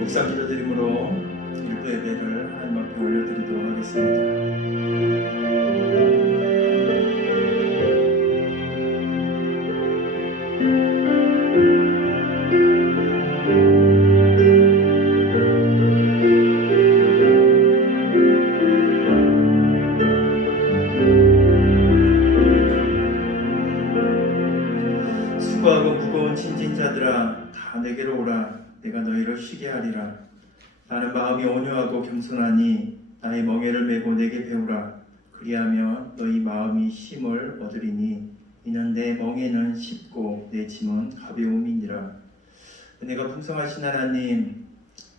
묵상 기도드림으로 일부 예배를 하나님 앞에 올려드리도록 하겠습니다. 수고하고 무거운 짐진 자들아 다 내게로 오라. 내가 너희를 쉬게 하리라. 나는 마음이 온유하고 겸손하니 나의 멍에를 메고 내게 배우라. 그리하면 너희 마음이 쉼을 얻으리니 이는 내 멍에는 쉽고 내 짐은 가벼움이니라. 은혜가 풍성하신 하나님,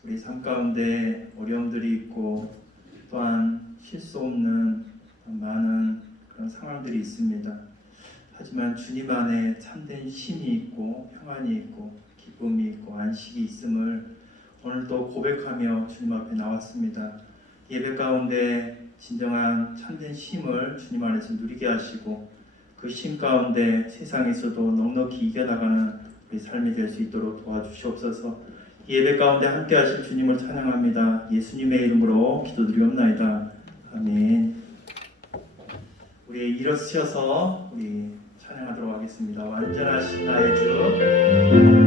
우리 삶 가운데 어려움들이 있고 또한 쉴 수 없는 많은 그런 상황들이 있습니다. 하지만 주님 안에 참된 쉼이 있고 평안이 있고 기쁨이 있고 안식이 있음을 오늘도 고백하며 주님 앞에 나왔습니다. 예배 가운데 진정한 참된 쉼을 주님 안에서 누리게 하시고 그 쉼 가운데 세상에서도 넉넉히 이겨나가는 우리 삶이 될 수 있도록 도와주시옵소서. 예배 가운데 함께 하실 주님을 찬양합니다. 예수님의 이름으로 기도드리옵나이다. 아멘. 우리 일어서셔서 우리 찬양하도록 하겠습니다. 완전하신 나의 주.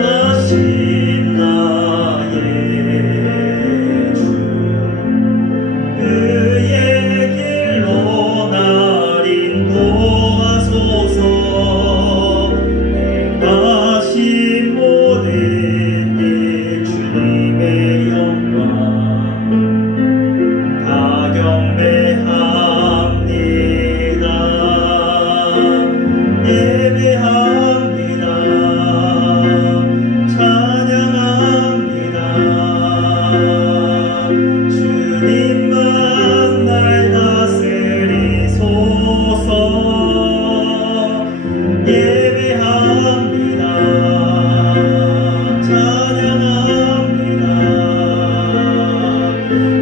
완전하신 나의 주. 그의 길로 날 인도하소서. 행하신 모든 일 주님의 영광 다 경배합니다. 예배합니다. 찬양합니다. 주님만 날 다스리소서. 예배합니다. 찬양합니다.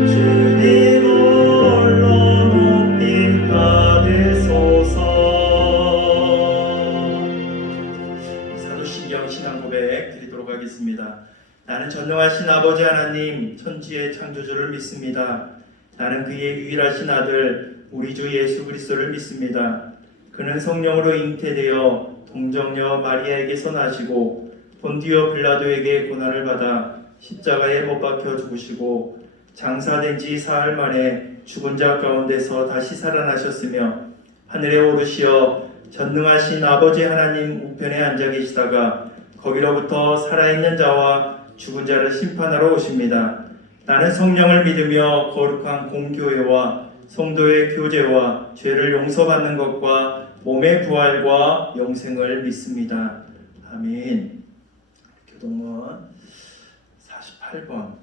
주님 홀로 높임 받으소서. 사도신경 신앙 고백 드리도록 하겠습니다. 나는 전능하신 아버지 하나님 천지의 창조주를 믿습니다. 나는 그의 유일하신 아들 우리 주 예수 그리스도를 믿습니다. 그는 성령으로 잉태되어 동정녀 마리아에게서 나시고 본디오 빌라도에게 고난을 받아 십자가에 못 박혀 죽으시고 장사된 지 사흘 만에 죽은 자 가운데서 다시 살아나셨으며 하늘에 오르시어 전능하신 아버지 하나님 우편에 앉아 계시다가 거기로부터 살아있는 자와 죽은 자를 심판하러 오십니다. 나는 성령을 믿으며 거룩한 공교회와 성도의 교제와 죄를 용서받는 것과 몸의 부활과 영생을 믿습니다. 아멘. 교동문 48번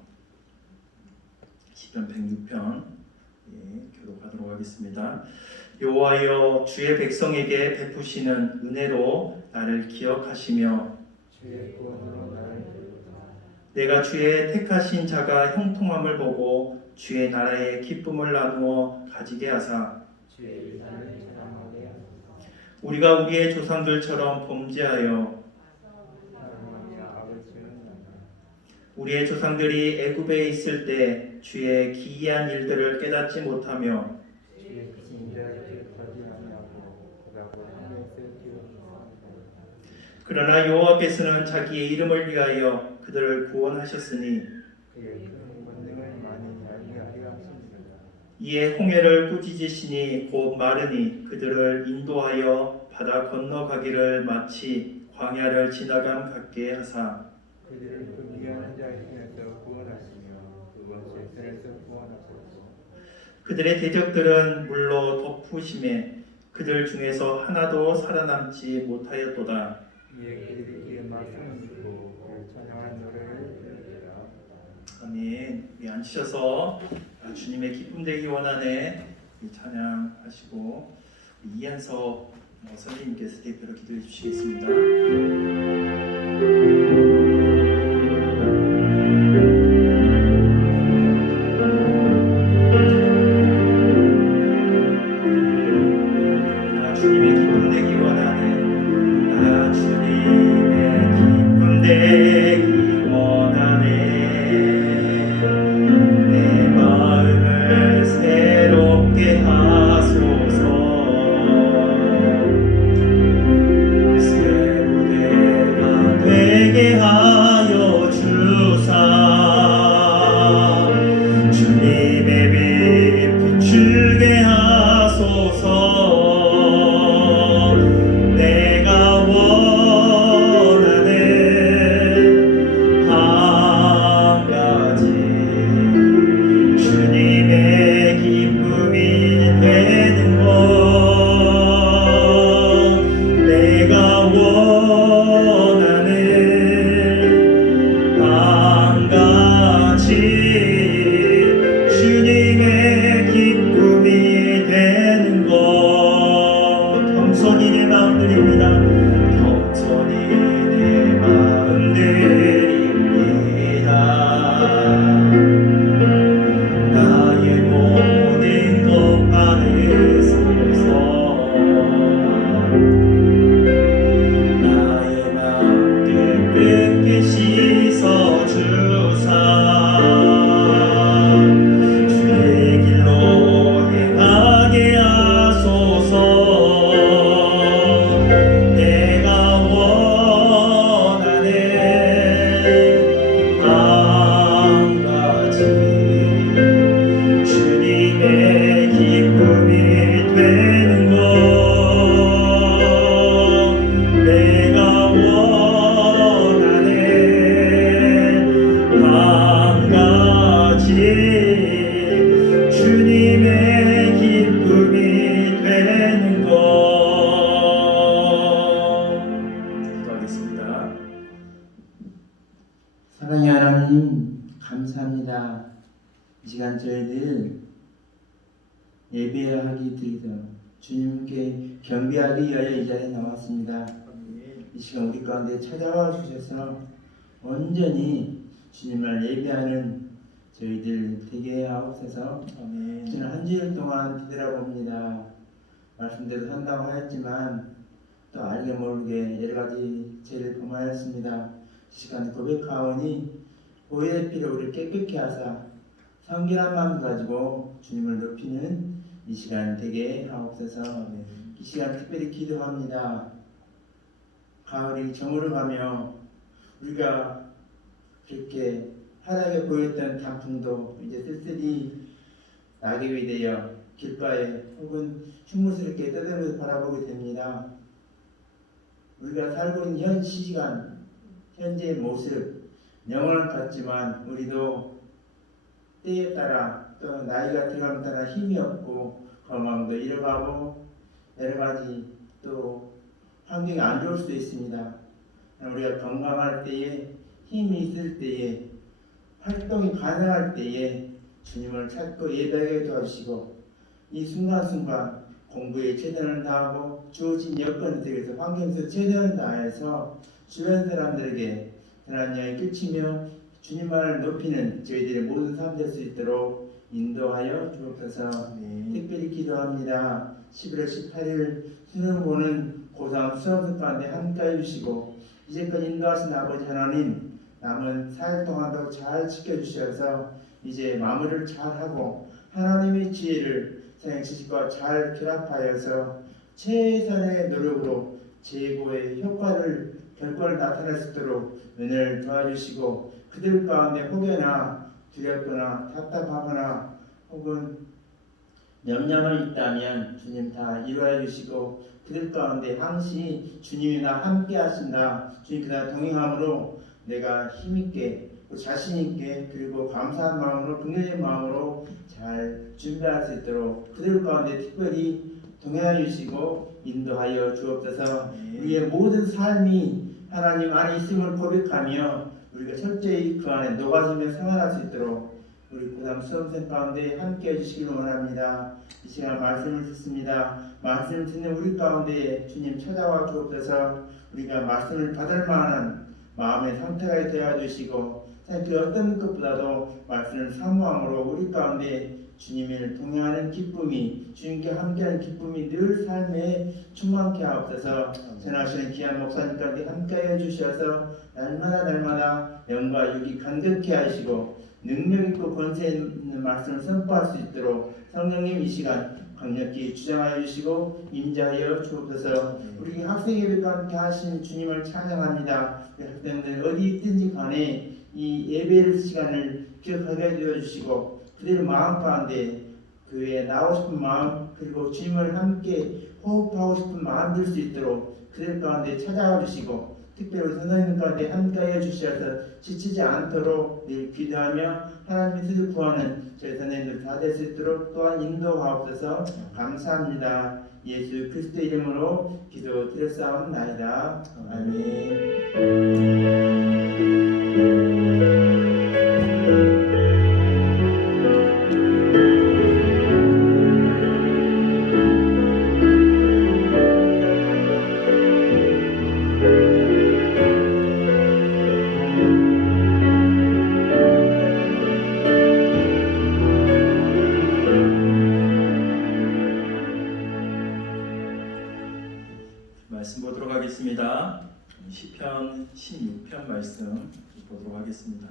시편 106편 교독하도록 하겠습니다. 여호와여 주의 백성에게 베푸시는 은혜로 나를 기억하시며 내가 주의 택하신 자가 형통함을 보고 주의 나라의 기쁨을 나누어 가지게 하사 우리가 우리의 조상들처럼 범죄하여 우리의 조상들이 애굽에 있을 때 주의 기이한 일들을 깨닫지 못하며 그러나 여호와께서는 자기의 이름을 위하여 그들을 구원하셨으니 이에 홍해를 꾸짖으시니 곧 마르니 그들을 인도하여 바다 건너가기를 마치 광야를 지나감 같게 하사 그들을 그 미련한 자의 손에서 구원하시며 그것의 손에서 구원하소서. 그들의 대적들은 물로 덮으심에 그들 중에서 하나도 살아남지 못하였도다. 이에 그들이 그의 말씀을 듣고 그를 찬양하는 노래를 부르리라. 아멘. 우리 앉으셔서 주님의 기쁨 되기 원하네 찬양하시고 이한서 선생님께서 대표로 기도해 주시겠습니다. 감사합니다. 이 시간 저희들 예배하기 드리며 주님께 경배하기 위하여 이 자리에 나왔습니다. 아멘. 이 시간 우리 가운데 찾아와 주셔서 온전히 주님을 예배하는 저희들 되게 하옵소서. 아멘. 저는 한 주일 동안 뒤돌아봅니다. 말씀대로 산다고 하였지만 또 알게 모르게 여러 가지 죄를 범하였습니다. 이 시간 고백하오니 보혈의 피로 우리를 깨끗게 하사 성결한 마음 가지고 주님을 높이는 이 시간 되게 하옵소서. 아멘. 이 시간 특별히 기도합니다. 가을이 저물어가며 우리가 그렇게 환하게 보였던 단풍도 이제 쓸쓸히 낙엽이 되어 길가에 혹은 흉물스럽게 떠들면서 바라보게 됩니다. 우리가 살고 있는 현 시간, 현재의 모습, 영원한 것 같지만 우리도 때에 따라 또 나이가 들어가면 따라 힘이 없고 건강도 잃어가고 여러 가지 또 환경이 안 좋을 수도 있습니다. 우리가 건강할 때에 힘이 있을 때에 활동이 가능할 때에 주님을 찾고 예배하게 도와주시고 이 순간순간 공부에 최선을 다하고 주어진 여건 속에서 환경에서 최선을 다해서 주변 사람들에게 하나님을 끼치며 주님만을 높이는 저희들의 모든 삶 될 수 있도록 인도하여 주옵소서. 아멘. 특별히 기도합니다. 11월 18일 수능 보는 고3 수험생 가운데 함께해 주시고 이제까지 인도하신 아버지 하나님 남은 4일 동안도 잘 지켜주셔서 이제 마무리를 잘하고 하나님의 지혜를 사용 지식과 잘 결합하여서 최선의 노력으로 최고의 결과를 나타낼 수 있도록 은혜를 도와주시고 그들 가운데 혹여나 두렵거나 답답하거나 혹은 염려만 있다면 주님 다 이루어 주시고 그들 가운데 항시 주님이 나 함께 하신다. 주님 그날 동행함으로 내가 힘있게 자신있게 그리고 감사한 마음으로 긍휼의 마음으로 잘 준비할 수 있도록 그들 가운데 특별히 동행하여 주시고 인도하여 주옵소서. 우리의 모든 삶이 하나님 안에 있음을 고백하며 우리가 철저히 그 안에 녹아지며 생활할 수 있도록 우리 고3 수험생 가운데 함께 해주시길 원합니다. 이 시간 말씀을 듣습니다. 말씀을 듣는 우리 가운데 주님 찾아와 주옵소서. 우리가 말씀을 받을 만한 마음의 상태가 되어 주시고 그 어떤 것보다도 말씀을 사모함으로 우리 가운데 주님을 동행하는 기쁨이 주님께 함께하는 기쁨이 늘 삶에 충만케 하옵소서. 전하시는 귀한 목사님 가운데 함께해 주셔서 날마다 영과 육이 간격케 하시고 능력 있고 권세 있는 말씀을 선포할 수 있도록 성령님 이 시간 강력히 주장하여 주시고 임재하여 주옵소서. 우리 학생 예배과 함께 하신 주님을 찬양합니다. 학생들 어디 있든지 간에 이 예배 시간을 기억하게 해 주시고 그들 마음 가운데 교회에 나오고 싶은 마음 그리고 주님을 함께 호흡하고 싶은 마음 들 수 있도록 그들 가운데 찾아와 주시고 특별히 우리 선생님 가운데 함께하여 주셔서 지치지 않도록 늘 기도하며 하나님의 뜻을 구하는 저희 선생님들 다 될 수 있도록 또한 인도하옵소서. 감사합니다. 예수 그리스도 이름으로 기도 드렸사옵나이다. 아멘. 말씀 보도록 하겠습니다. 시편 16편 말씀 보도록 하겠습니다.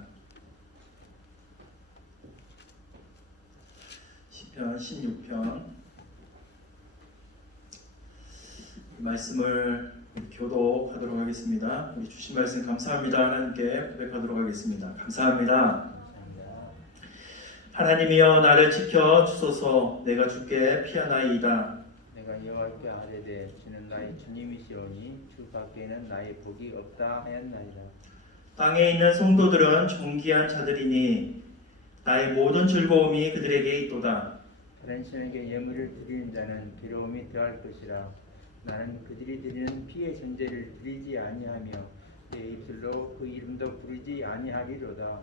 시편 16편 말씀을 교독하도록 하겠습니다. 우리 주신 말씀 감사합니다. 하나님께 고백하도록 하겠습니다. 감사합니다. 하나님이여 나를 지켜 주소서. 내가 주께 피하나이다. 내가 여호와께 아뢰되 주는 나의 주님이시오니 주 밖에는 나의 복이 없다 하였나이다. 땅에 있는 성도들은 존귀한 자들이니 나의 모든 즐거움이 그들에게 있도다. 다른 신에게 예물을 드리는 자는 괴로움이 더할 것이라. 나는 그들이 드리는 피의 전제를 드리지 아니하며 내 입술로 그 이름도 부르지 아니하리로다.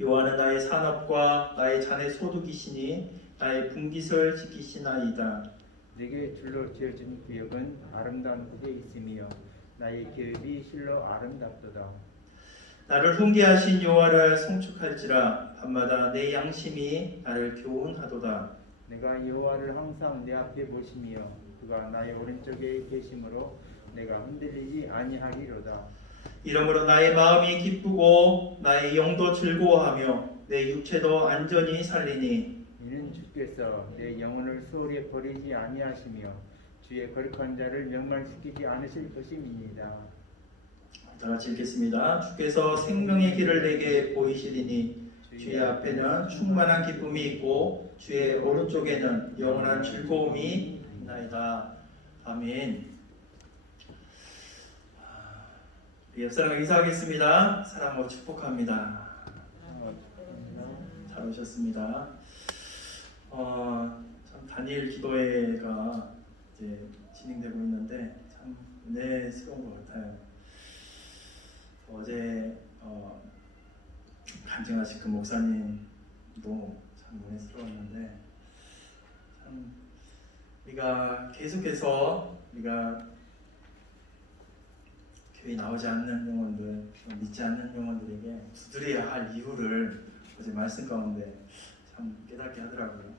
여호와는 나의 산업과 나의 잔의 소득이시니 나의 분깃을 지키시나이다. 내게 줄로 지어진 구역은 아름다운 곳에 있으며 나의 계획이 실로 아름답도다. 나를 훈계하신 여호와를 송축할지라 밤마다 내 양심이 나를 교훈하도다. 내가 여호와를 항상 내 앞에 보시며 그가 나의 오른쪽에 계심으로 내가 흔들리지 아니하리로다. 이러므로 나의 마음이 기쁘고 나의 영도 즐거워하며 내 육체도 안전히 살리니 이는 주께서 내 영혼을 수월에 버리지 아니하시며 주의 거룩한 자를 멸망시키지 않으실 것임이니이다. 다 같이 읽겠습니다. 주께서 생명의 길을 내게 보이시리니 주의 앞에는 충만한 기쁨이 있고 주의 오른쪽에는 영원한 즐거움이 있나이다. 아멘. 옆 사람과 인사하겠습니다. 사랑으로 축복합니다. 잘 오셨습니다. 참 다니엘 기도회가 이제 진행되고 있는데 참 은혜스러운 것 같아요. 어제 간증하신 그 목사님도 참 은혜스러웠는데 참 우리가 계속해서 우리가 교회 나오지 않는 영혼들, 믿지 않는 영혼들에게 두드려야 할 이유를 어제 말씀 가운데 참 깨닫게 하더라고요.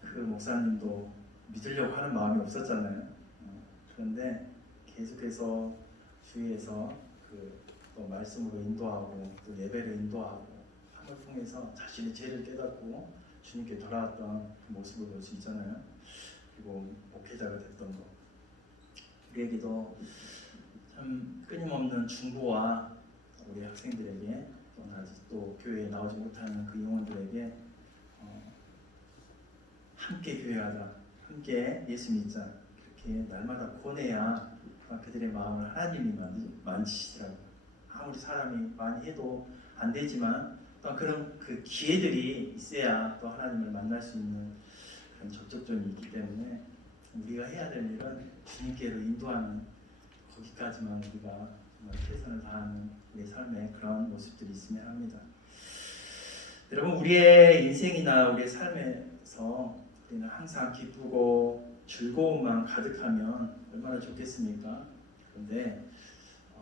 그 목사님도 믿으려고 하는 마음이 없었잖아요. 그런데 계속해서 주위에서 또 말씀으로 인도하고 또 예배를 인도하고 함을 통해서 자신의 죄를 깨닫고 주님께 돌아왔던 그 모습을 볼 수 있잖아요. 그리고 목회자가 됐던 것. 우리에게도 참 끊임없는 중보와 우리 학생들에게 또는 아직도 교회에 나오지 못하는 그 영혼들에게 함께 교회하자, 함께 예수 믿자 이렇게 날마다 권해야 그들의 마음을 하나님이 만지시더라고요. 아무리 사람이 많이 해도 안 되지만 또 그런 그 기회들이 있어야 또 하나님을 만날 수 있는 그런 접촉점이 있기 때문에 우리가 해야 될 일은 주님께로 인도하는 거기까지만 우리가 정말 최선을 다하는 우리의 삶에 그런 모습들이 있으면 합니다. 여러분, 우리의 인생이나 우리의 삶에서 우리는 항상 기쁘고 즐거움만 가득하면 얼마나 좋겠습니까? 그런데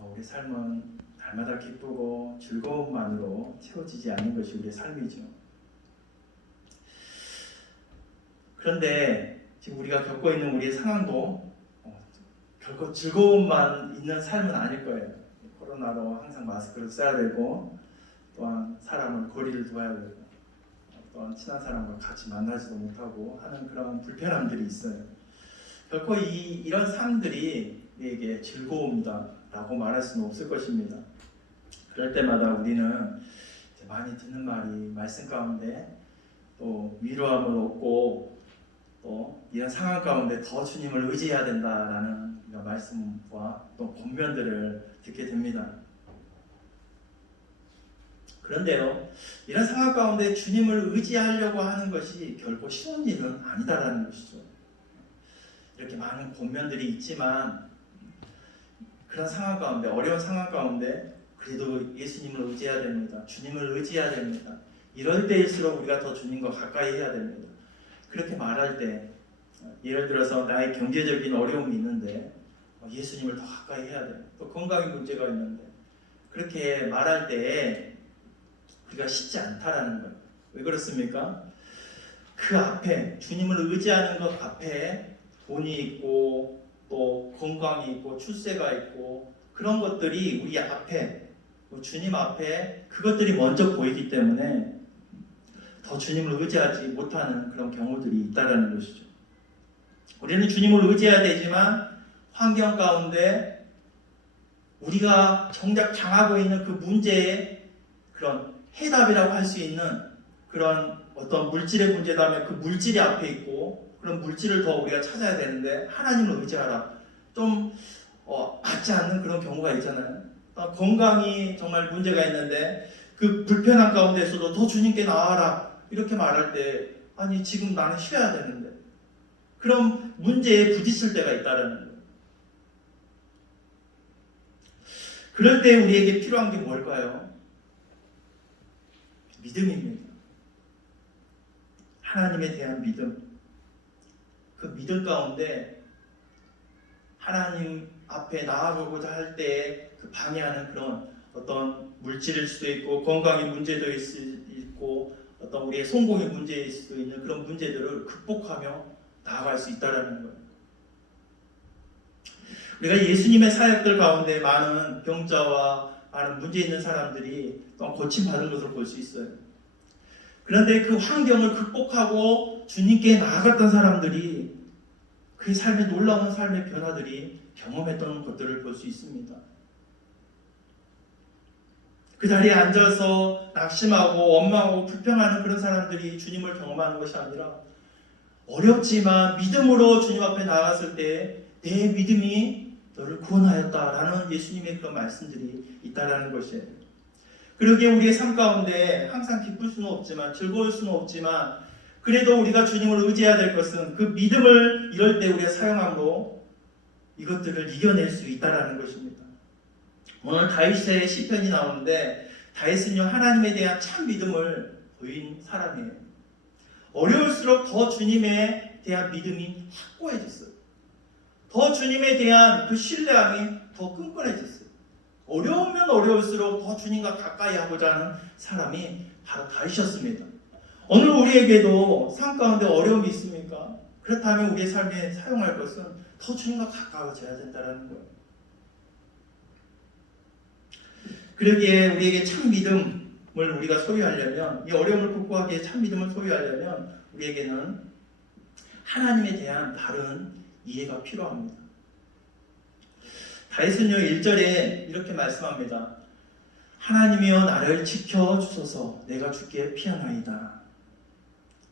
우리 삶은 날마다 기쁘고 즐거움만으로 채워지지 않는 것이 우리의 삶이죠. 그런데 지금 우리가 겪고 있는 우리의 상황도 결코 즐거움만 있는 삶은 아닐 거예요. 코로나로 항상 마스크를 써야 되고 또한 사람을 거리를 둬야 되고 또한 친한 사람과 같이 만나지도 못하고 하는 그런 불편함들이 있어요. 결코 이런 삶들이 우리에게 즐거움이다 라고 말할 수는 없을 것입니다. 그럴 때마다 우리는 많이 듣는 말이 말씀 가운데 또 위로함을 얻고 또 이런 상황 가운데 더 주님을 의지해야 된다라는 말씀과 또 권면들을 듣게 됩니다. 그런데요, 이런 상황 가운데 주님을 의지하려고 하는 것이 결코 쉬운 일은 아니다라는 것이죠. 이렇게 많은 권면들이 있지만 그런 상황 가운데, 어려운 상황 가운데 그래도 예수님을 의지해야 됩니다. 주님을 의지해야 됩니다. 이럴 때일수록 우리가 더 주님과 가까이 해야 됩니다. 그렇게 말할 때 예를 들어서 나의 경제적인 어려움이 있는데 예수님을 더 가까이 해야 돼요. 또 건강의 문제가 있는데 그렇게 말할 때 우리가 쉽지 않다라는 거예요. 왜 그렇습니까? 그 앞에 주님을 의지하는 것 앞에 돈이 있고 또 건강이 있고 출세가 있고 그런 것들이 우리 앞에 주님 앞에 그것들이 먼저 보이기 때문에 더 주님을 의지하지 못하는 그런 경우들이 있다라는 것이죠. 우리는 주님을 의지해야 되지만 환경 가운데 우리가 정작 당하고 있는 그 문제에 그런 해답이라고 할 수 있는 그런 어떤 물질의 문제다면 그 물질이 앞에 있고 그런 물질을 더 우리가 찾아야 되는데 하나님을 의지하라. 좀 맞지 않는 그런 경우가 있잖아요. 건강이 정말 문제가 있는데 그 불편한 가운데서도 더 주님께 나와라 이렇게 말할 때 아니 지금 나는 쉬어야 되는데 그런 문제에 부딪힐 때가 있다는 거예요. 그럴 때 우리에게 필요한 게 뭘까요? 믿음입니다. 하나님에 대한 믿음. 그 믿음 가운데 하나님 앞에 나아가고자 할 때 그 방해하는 그런 어떤 물질일 수도 있고 건강의 문제도 있고 어떤 우리의 성공의 문제일 수도 있는 그런 문제들을 극복하며 나아갈 수 있다라는 거예요. 우리가 예수님의 사역들 가운데 많은 병자와 많은 문제 있는 사람들이 또 고침받은 것을 볼 수 있어요. 그런데 그 환경을 극복하고 주님께 나아갔던 사람들이 그 삶의 놀라운 삶의 변화들이 경험했던 것들을 볼 수 있습니다. 그 자리에 앉아서 낙심하고 원망하고 불평하는 그런 사람들이 주님을 경험하는 것이 아니라 어렵지만 믿음으로 주님 앞에 나아갔을 때 내 믿음이 너를 구원하였다라는 예수님의 그런 말씀들이 있다라는 것이에요. 그러기에 우리의 삶 가운데 항상 기쁠 수는 없지만 즐거울 수는 없지만 그래도 우리가 주님을 의지해야 될 것은 그 믿음을 이럴 때 우리가 사용함으로 이것들을 이겨낼 수 있다라는 것입니다. 오늘 다윗의 시편이 나오는데 다윗은요 하나님에 대한 참 믿음을 보인 사람이에요. 어려울수록 더 주님에 대한 믿음이 확고해졌어요. 더 주님에 대한 그 신뢰함이 더 끈끈해졌어요. 어려우면 어려울수록 더 주님과 가까이 하고자 하는 사람이 바로 다윗이었습니다. 오늘 우리에게도 삶 가운데 어려움이 있습니까? 그렇다면 우리의 삶에 사용할 것은 더 주님과 가까워져야 된다는 거예요. 그러기에 우리에게 참 믿음을 우리가 소유하려면 이 어려움을 극복하기에 참 믿음을 소유하려면 우리에게는 하나님에 대한 바른 이해가 필요합니다. 다윗은요 1절에 이렇게 말씀합니다. 하나님이여 나를 지켜주소서 내가 주께 피하나이다.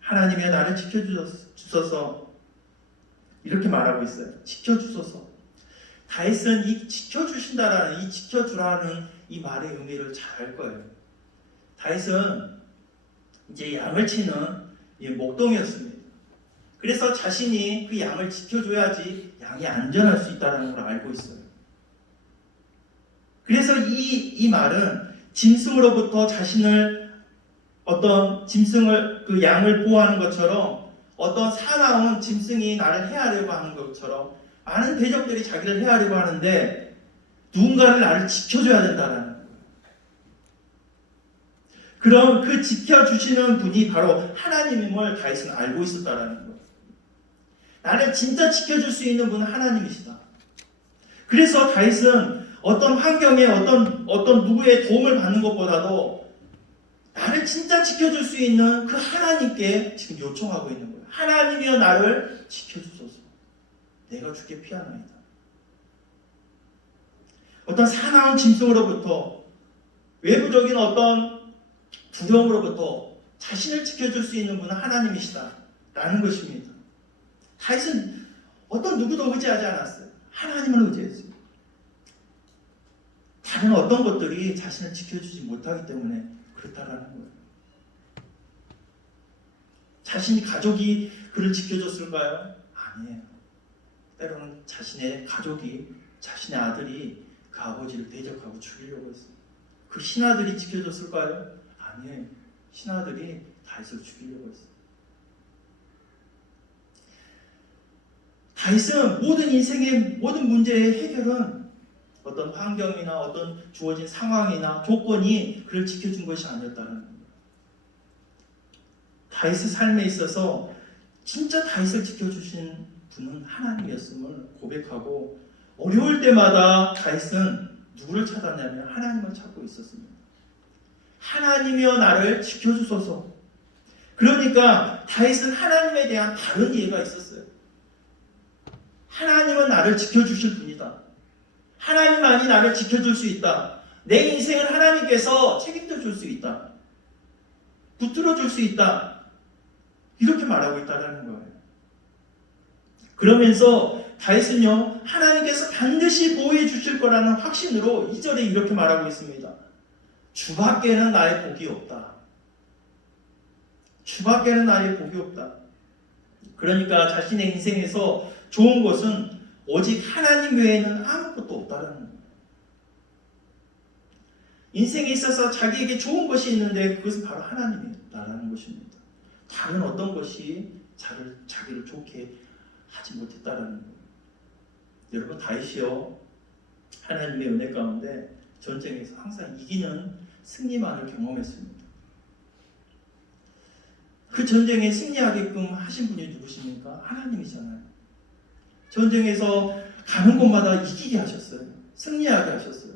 하나님이여 나를 지켜주소서 이렇게 말하고 있어요. 지켜주소서. 다윗은 이 지켜주신다라는 이 지켜주라는 이 말의 의미를 잘 알 거예요. 다윗은 이제 양을 치는 목동이었습니다. 그래서 자신이 그 양을 지켜줘야지 양이 안전할 수 있다는 걸 알고 있어요. 그래서 이 말은 짐승으로부터 자신을 어떤 짐승을 그 양을 보호하는 것처럼 어떤 사나운 짐승이 나를 해하려고 하는 것처럼 많은 대적들이 자기를 해하려고 하는데 누군가를 나를 지켜줘야 된다는 거예요. 그럼 그 지켜주시는 분이 바로 하나님임을 다윗은 알고 있었다는 거예요. 나를 진짜 지켜줄 수 있는 분은 하나님이시다. 그래서 다윗은 어떤 환경에 어떤 누구의 도움을 받는 것보다도 나를 진짜 지켜줄 수 있는 그 하나님께 지금 요청하고 있는 거예요. 하나님이여 나를 지켜주소서. 내가 주께 피하나이다. 어떤 사나운 짐승으로부터 외부적인 어떤 두려움으로부터 자신을 지켜줄 수 있는 분은 하나님이시다 라는 것입니다. 다윗은 어떤 누구도 의지하지 않았어요. 하나님을 의지했어요. 다른 어떤 것들이 자신을 지켜주지 못하기 때문에 그렇다라는 거예요. 자신이 가족이 그를 지켜줬을까요? 아니에요. 때로는 자신의 가족이 자신의 아들이 그 아버지를 대적하고 죽이려고 했어요. 그 신하들이 지켜줬을까요? 아니에요. 신하들이 다윗을 죽이려고 했어요. 다윗은 모든 인생의 모든 문제의 해결은 어떤 환경이나 어떤 주어진 상황이나 조건이 그를 지켜준 것이 아니었다는 겁니다. 다윗의 삶에 있어서 진짜 다윗을 지켜주신 분은 하나님이었음을 고백하고 어려울 때마다 다윗은 누구를 찾았냐면 하나님을 찾고 있었습니다. 하나님이여 나를 지켜주소서. 그러니까 다윗은 하나님에 대한 다른 이해가 있었어요. 하나님은 나를 지켜주실 분이다. 하나님만이 나를 지켜줄 수 있다. 내 인생을 하나님께서 책임져 줄 수 있다. 붙들어 줄 수 있다. 이렇게 말하고 있다는 거예요. 그러면서 다윗은요 하나님께서 반드시 보호해 주실 거라는 확신으로 2절에 이렇게 말하고 있습니다. 주밖에는 나의 복이 없다. 주밖에는 나의 복이 없다. 그러니까 자신의 인생에서 좋은 것은 오직 하나님 외에는 아무것도 없다는 거예요. 인생에 있어서 자기에게 좋은 것이 있는데 그것은 바로 하나님이다라는 것입니다. 다른 어떤 것이 자기를 좋게 하지 못했다라는 거예요. 여러분, 다윗이요, 하나님의 은혜 가운데 전쟁에서 항상 이기는 승리만을 경험했습니다. 그 전쟁에 승리하게끔 하신 분이 누구십니까? 하나님이잖아요. 전쟁에서 가는 곳마다 이기게 하셨어요. 승리하게 하셨어요.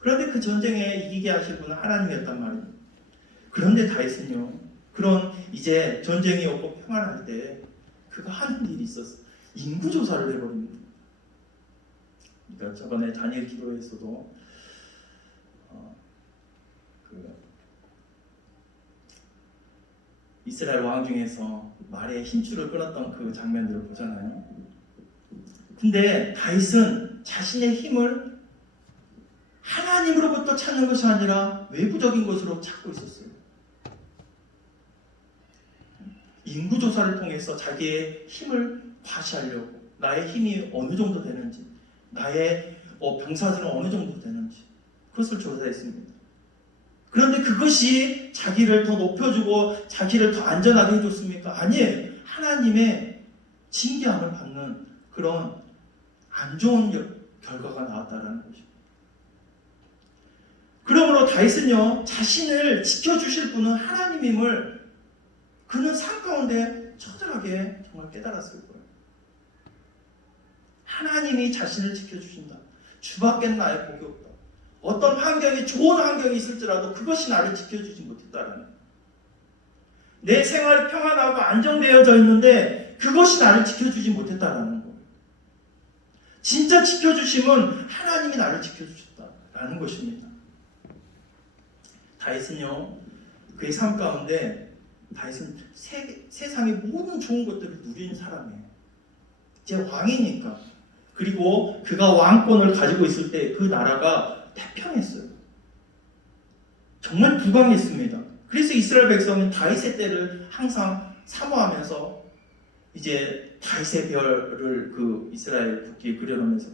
그런데 그 전쟁에 이기게 하신 분은 하나님이었단 말이에요. 그런데 다윗은요, 그런 이제 전쟁이 없고 평안할 때 그가 하는 일이 있었어요. 인구조사를 해버립니다. 그러니까 저번에 다니엘 기도에서도 이스라엘 왕 중에서 말에 힘줄을 끊었던 그 장면들을 보잖아요. 근데 다윗은 자신의 힘을 하나님으로부터 찾는 것이 아니라 외부적인 것으로 찾고 있었어요. 인구조사를 통해서 자기의 힘을 과시하려고, 나의 힘이 어느 정도 되는지, 나의 병사들은 어느 정도 되는지 그것을 조사했습니다. 그런데 그것이 자기를 더 높여주고 자기를 더 안전하게 해줬습니까? 아니에요. 하나님의 징계함을 받는 그런 안 좋은 결과가 나왔다는 것입니다. 그러므로 다윗은요, 자신을 지켜주실 분은 하나님임을 그는 삶 가운데 처절하게 정말 깨달았을 거예요. 하나님이 자신을 지켜주신다. 주밖에는 나의 복이 없다. 어떤 환경이, 좋은 환경이 있을지라도 그것이 나를 지켜주지 못했다는 거예요. 내 생활이 평안하고 안정되어져 있는데 그것이 나를 지켜주지 못했다는 거예요. 진짜 지켜주심은 하나님이 나를 지켜주셨다라는 것입니다. 다윗은요, 그의 삶 가운데 다윗은 세상의 모든 좋은 것들을 누리는 사람이에요. 이제 왕이니까. 그리고 그가 왕권을 가지고 있을 때 그 나라가 태평했어요. 정말 부강했습니다. 그래서 이스라엘 백성은 다윗의 때를 항상 사모하면서 이제 다윗의 별을 그 이스라엘 국기에 그려놓으면서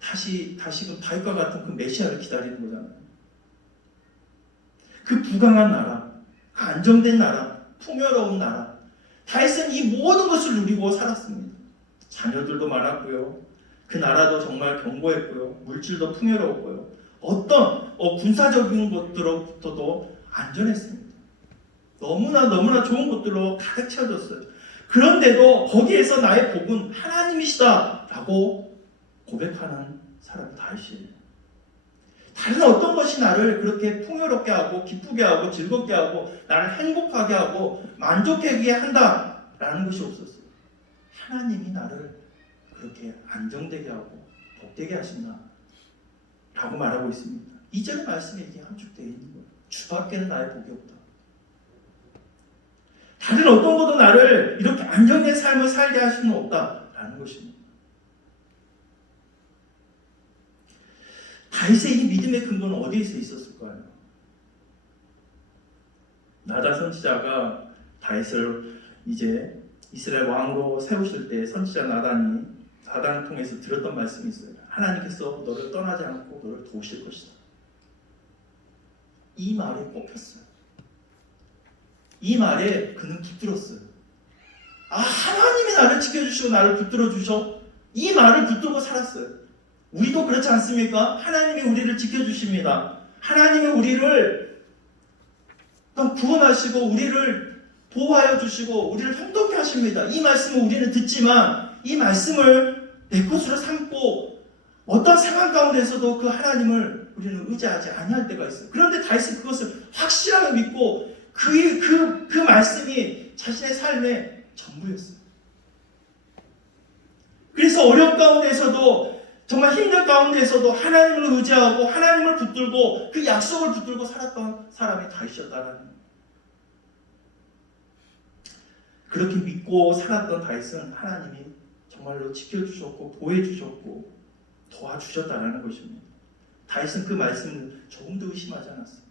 다시금 다윗과 같은 그 메시아를 기다리는 거잖아요. 그 부강한 나라, 그 안정된 나라, 풍요로운 나라, 다윗은 이 모든 것을 누리고 살았습니다. 자녀들도 많았고요. 그 나라도 정말 견고했고요. 물질도 풍요로웠고요. 어떤 군사적인 것들로부터도 안전했습니다. 너무나 좋은 것들로 가득 채워졌어요. 그런데도 거기에서 나의 복은 하나님이시다라고 고백하는 사람이 다윗이에요. 다른 어떤 것이 나를 그렇게 풍요롭게 하고 기쁘게 하고 즐겁게 하고 나를 행복하게 하고 만족하게 한다라는 것이 없었어요. 하나님이 나를 그렇게 안정되게 하고 복되게 하신다 라고 말하고 있습니다. 2절 말씀에 이게 함축되어 있는 거예요. 주밖에는 나의 복이 없다. 다른 어떤 것도 나를 이렇게 안정된 삶을 살게 할 수는 없다라는 것입니다. 다윗의 이 믿음의 근거는 어디에서 있었을까요? 나단 선지자가 다윗을 이제 이스라엘 왕으로 세우실 때 선지자 나단을 통해서 들었던 말씀이 있어요. 하나님께서 너를 떠나지 않고 너를 도우실 것이다. 이 말에 꼽혔어요. 이 말에 그는 붙들었어요. 하나님이 나를 지켜주시고 나를 붙들어 주셔. 이 말을 붙들고 살았어요. 우리도 그렇지 않습니까? 하나님이 우리를 지켜주십니다. 하나님이 우리를 구원하시고 우리를 보호하여 주시고 우리를 형통케 하십니다. 이 말씀을 우리는 듣지만 이 말씀을 내 것으로 삼고 어떤 상황 가운데서도 그 하나님을 우리는 의지하지 아니할 때가 있어요. 그런데 다윗은 그것을 확실하게 믿고 그 말씀이 자신의 삶의 전부였어요. 그래서 어려운 가운데서도 정말 힘든 가운데에서도 하나님을 의지하고 하나님을 붙들고 그 약속을 붙들고 살았던 사람이 다윗이었다라는 거예요. 그렇게 믿고 살았던 다윗은 하나님이 정말로 지켜주셨고 보호해주셨고 도와주셨다라는 것입니다. 다윗은 그 말씀을 조금도 의심하지 않았어요.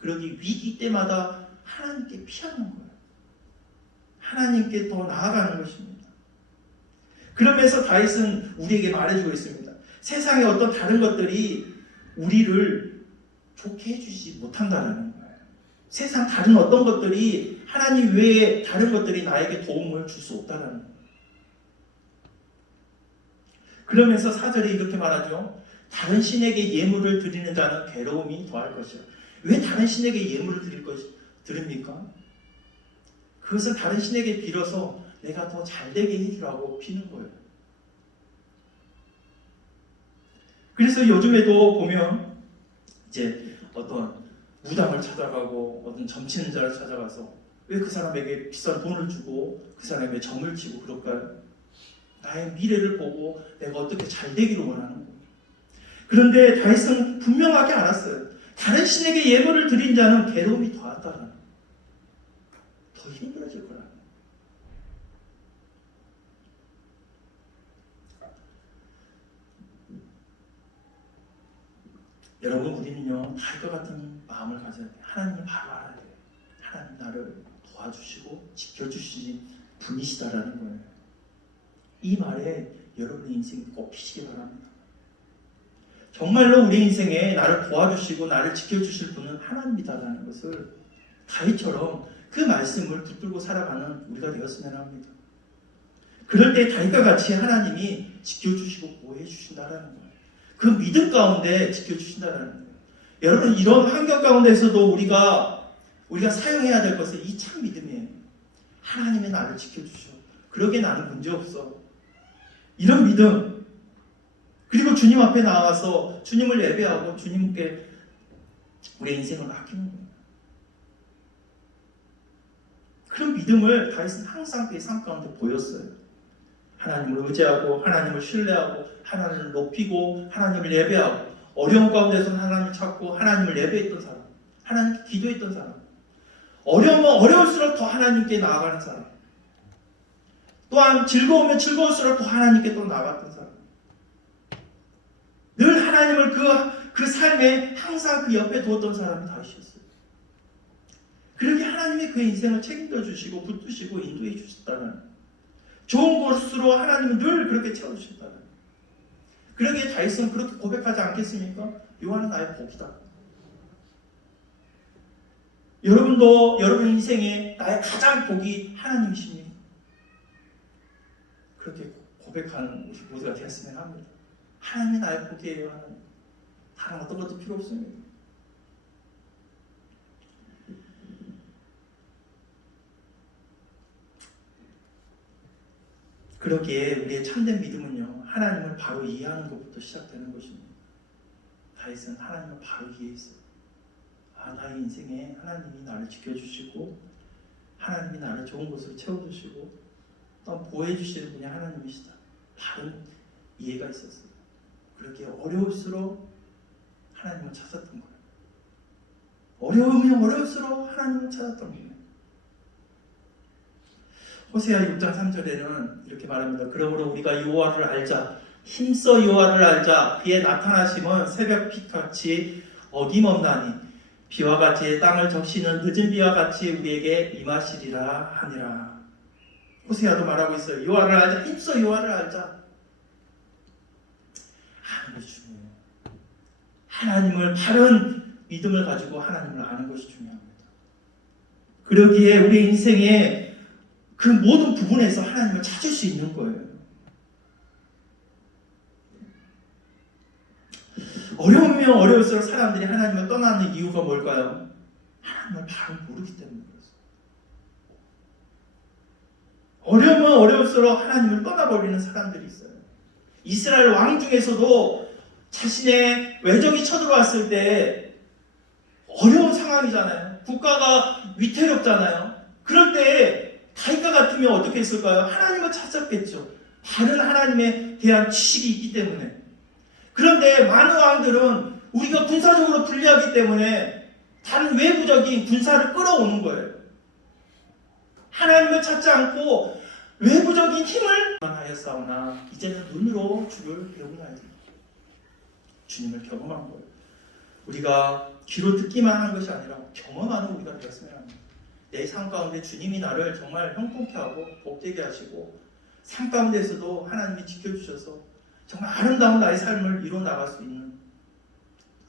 그러기 위기 때마다 하나님께 피하는 거예요. 하나님께 더 나아가는 것입니다. 그러면서 다윗은 우리에게 말해주고 있습니다. 세상의 어떤 다른 것들이 우리를 좋게 해주지 못한다는 거예요. 세상 다른 어떤 것들이 하나님 외에 다른 것들이 나에게 도움을 줄 수 없다는 거예요. 그러면서 4절에 이렇게 말하죠. 다른 신에게 예물을 드리는 자는 괴로움이 더할 것이요. 왜 다른 신에게 예물을 드립니까? 그것은 다른 신에게 빌어서 내가 더 잘되게 해주라고 비는 거예요. 그래서 요즘에도 보면 이제 어떤 무당을 찾아가고 어떤 점치는 자를 찾아가서 왜 그 사람에게 비싼 돈을 주고 그 사람에게 점을 치고 그럴까요? 나의 미래를 보고 내가 어떻게 잘 되기를 원하는 거예요. 그런데 다윗은 분명하게 알았어요. 다른 신에게 예물을 드린 자는 괴로움이 더하다는 거예요. 더 힘들어질 거라는 거예요. 여러분, 우리는요 다윗과 같은 마음을 가져야 돼요. 하나님을 바로 알아야 돼요. 하나님 나를 도와주시고 지켜주시는 분이시다라는 거예요. 이 말에 여러분의 인생이 꼽히시기 바랍니다. 정말로 우리 인생에 나를 도와주시고 나를 지켜주실 분은 하나님이다라는 것을 다윗처럼 그 말씀을 붙들고 살아가는 우리가 되었으면 합니다. 그럴 때 다윗과 같이 하나님이 지켜주시고 보호해 주신다라는 거예요. 그 믿음 가운데 지켜주신다라는 거예요. 여러분, 이런 환경 가운데서도 우리가 사용해야 될 것은 이 참 믿음이에요. 하나님이 나를 지켜주셔. 그러기에 나는 문제없어. 이런 믿음. 그리고 주님 앞에 나와서 주님을 예배하고 주님께 우리의 인생을 맡기는 거예요. 그런 믿음을 다윗은 항상 그의 삶 가운데 보였어요. 하나님을 의지하고 하나님을 신뢰하고 하나님을 높이고 하나님을 예배하고 어려운 가운데서는 하나님을 찾고 하나님을 예배했던 사람, 하나님께 기도했던 사람, 어려우면 어려울수록 더 하나님께 나아가는 사람, 또한 즐거우면 즐거울수록 더 하나님께 또 나아갔던 사람, 늘 하나님을 그 삶에 항상 그 옆에 두었던 사람이 다윗이었어요. 그렇게 하나님이 그의 인생을 책임져 주시고 붙드시고 인도해 주셨다는, 좋은 곳으로 하나님은 늘 그렇게 채워주셨다는, 그러기에 다윗은 그렇게 고백하지 않겠습니까? 요한은 나의 복이다. 여러분도 여러분 인생에 나의 가장 복이 하나님이십니까? 그렇게 고백하는 우리 모두가 되었으면 합니다. 하나님이 나의 복이에요. 하나님. 다른 어떤 것도 필요 없습니다. 그러기에 우리의 참된 믿음은요, 하나님을 바로 이해하는 것부터 시작되는 것입니다. 다윗은 하나님을 바로 이해했어요. 나의 인생에 하나님이 나를 지켜주시고 하나님이 나를 좋은 곳으로 채워주시고 또 보호해 주시는 분이 하나님이시다. 바른 이해가 있었어요. 그렇게 어려울수록 하나님을 찾았던 거예요. 어려우면 어려울수록 하나님을 찾았던 거예요. 호세아 6장 3절에는 이렇게 말합니다. 그러므로 우리가 여호와를 알자. 힘써 여호와를 알자. 그의 나타나심은 새벽 빛같이 어김없나니 비와 같이 땅을 적시는 늦은 비와 같이 우리에게 임하시리라 하니라. 호세아도 말하고 있어요. 여호와를 알자. 힘써 여호와를 알자. 아는 것이 중요해요. 하나님을 바른 믿음을 가지고 하나님을 아는 것이 중요합니다. 그러기에 우리 인생에 그 모든 부분에서 하나님을 찾을 수 있는 거예요. 어려우면 어려울수록 사람들이 하나님을 떠나는 이유가 뭘까요? 하나님을 바로 모르기 때문에 그렇습니다. 어려우면 어려울수록 하나님을 떠나버리는 사람들이 있어요. 이스라엘 왕 중에서도 자신의 외적이 쳐들어왔을 때 어려운 상황이잖아요. 국가가 위태롭잖아요. 그럴 때 다윗과 같으면 어떻게 했을까요? 하나님을 찾았겠죠. 바른 하나님에 대한 지식이 있기 때문에. 그런데 많은 왕들은 우리가 군사적으로 불리하기 때문에 다른 외부적인 군사를 끌어오는 거예요. 하나님을 찾지 않고 외부적인 힘을 하였사오나 이제는 눈으로 주를 배우나이다. 주님을 경험한 거예요. 우리가 귀로 듣기만 한 것이 아니라 경험하는 우리가 되었으면 합니다. 내 삶 가운데 주님이 나를 정말 형통케 하고 복되게 하시고 삶 가운데서도 하나님이 지켜주셔서 정말 아름다운 나의 삶을 이루어 나갈 수 있는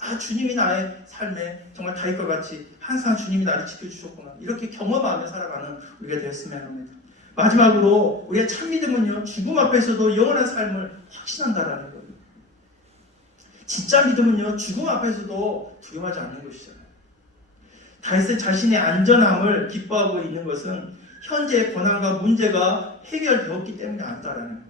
아, 주님이 나의 삶에 정말 다윗과 같이 항상 주님이 나를 지켜주셨구나, 이렇게 경험하며 살아가는 우리가 되었으면 합니다. 마지막으로 우리의 참 믿음은요, 죽음 앞에서도 영원한 삶을 확신한다라는 거예요. 진짜 믿음은요, 죽음 앞에서도 두려워하지 않는 것이잖아요. 다윗은 자신의 안전함을 기뻐하고 있는 것은 현재의 고난과 문제가 해결되었기 때문이 아니다라는 거예요.